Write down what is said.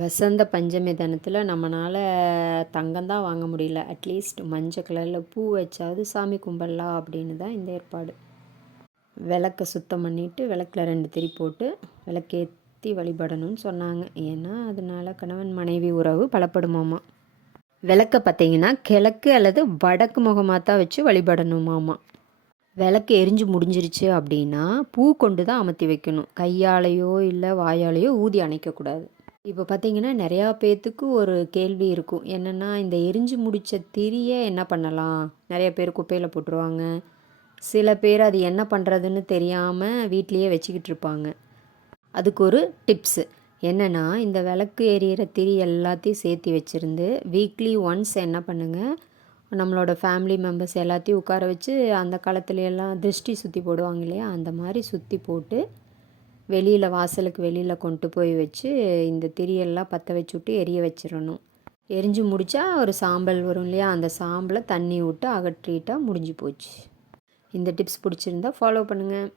வசந்த பஞ்சமி தினத்தில் நம்மளால் தங்கம் தான் வாங்க முடியல, அட்லீஸ்ட் மஞ்சள் கலரில் பூ வச்சாவது சாமி கும்பிடலாம் அப்படின்னு தான் இந்த ஏற்பாடு. விளக்கை சுத்தம் பண்ணிவிட்டு விளக்கில் 2 திரி போட்டு விளக்கேற்றி வழிபடணும்னு சொன்னாங்க. ஏன்னா அதனால் கணவன் மனைவி உறவு பலப்படுமாமா. விளக்கை பார்த்திங்கன்னா கிழக்கு அல்லது வடக்கு முகமாக தான் வச்சு வழிபடணுமாமா. விளக்கு எரிஞ்சு முடிஞ்சிருச்சு அப்படின்னா பூ கொண்டு தான் அமர்த்தி வைக்கணும். கையாலேயோ இல்லை வாயாலேயோ ஊதி அணைக்கக்கூடாது. இப்போ பார்த்தீங்கன்னா நிறையா பேர்த்துக்கு ஒரு கேள்வி இருக்கும். என்னென்னா, இந்த எரிஞ்சு முடித்த திரியை என்ன பண்ணலாம்? நிறைய பேர் குப்பையில் போட்டுருவாங்க. சில பேர் அது என்ன பண்ணுறதுன்னு தெரியாமல் வீட்லேயே வச்சுக்கிட்டு இருப்பாங்க. அதுக்கு ஒரு டிப்ஸு என்னென்னா, இந்த விளக்கு எரியிற திரி எல்லாத்தையும் சேர்த்து வச்சுருந்து வீக்லி ஒன்ஸ் என்ன பண்ணுங்கள், நம்மளோட ஃபேமிலி மெம்பர்ஸ் எல்லாத்தையும் உட்கார வச்சு, அந்த காலத்துலையெல்லாம் திருஷ்டி சுற்றி போடுவாங்க இல்லையா, அந்த மாதிரி சுற்றி போட்டு வெளியில் வாசலுக்கு வெளியில் கொண்டு போய் வச்சு இந்த திரியெல்லாம் பற்ற வச்சு விட்டு எரிய வச்சிடணும். எரிஞ்சு முடித்தா ஒரு சாம்பல் வரும் இல்லையா, அந்த சாம்பலை தண்ணி விட்டு அகற்றிட்டால் முடிஞ்சு போச்சு. இந்த டிப்ஸ் பிடிச்சிருந்தா ஃபாலோ பண்ணுங்கள்.